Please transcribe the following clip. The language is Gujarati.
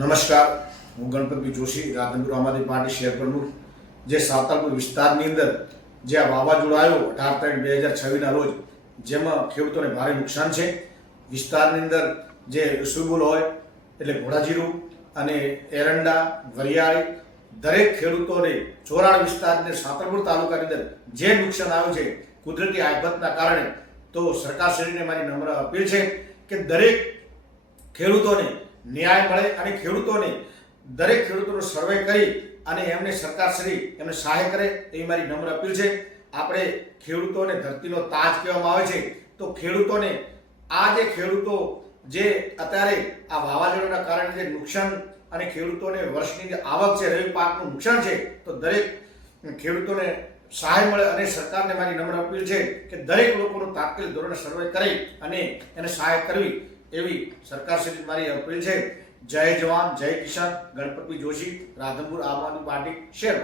નમસ્કાર, હું ગણપતભાઈ જોશી, રાધનપુર આમ આદમી પાર્ટી શહેર પ્રમુખ. જે સાવતાલપુર વિસ્તારની અંદર જે આ વાવાઝોડું આવ્યું 18/3/2026ના રોજ, જેમાં ખેડૂતોને ભારે નુકસાન છે. વિસ્તારની અંદર જે સુબુલ હોય એટલે ઘોડાજીરું અને એરંડા, વરિયાળી, દરેક ખેડૂતોને ચોરાડ વિસ્તારની સાવતાલપુર તાલુકાની અંદર જે નુકસાન આવ્યું છે કુદરતી આફતના કારણે, તો સરકારશ્રીને મારી નમ્ર અપીલ છે કે દરેક ખેડૂતોને ન્યાય મળે અને દરેક ખેડૂતોનો સર્વે કરી અને એમને સરકારશ્રી એમને સહાય કરે એવી મારી નમ્ર અપીલ છે. આપણે ખેડૂતોને ધરતીનો તાજ કહેવામાં આવે છે, તો ખેડૂતોને ખેડૂતો જે અત્યારે આ વાવાઝોડાના કારણે જે નુકસાન અને ખેડૂતોને વર્ષની જે આવક છે, રવિ પાકનું નુકસાન છે, તો દરેક ખેડૂતોને સહાય મળે અને સરકારને મારી નમ્ર અપીલ છે કે દરેક લોકોનું તાત્કાલિક ધોરણે સર્વે કરી અને એને સહાય કરવી એવી સરકારશ્રી મારી અપીલ છે. જય જવાન, જય કિસાન. ગણપતભાઈ જોશી, રાધનપુર આમ આદમી પાર્ટી શહેર.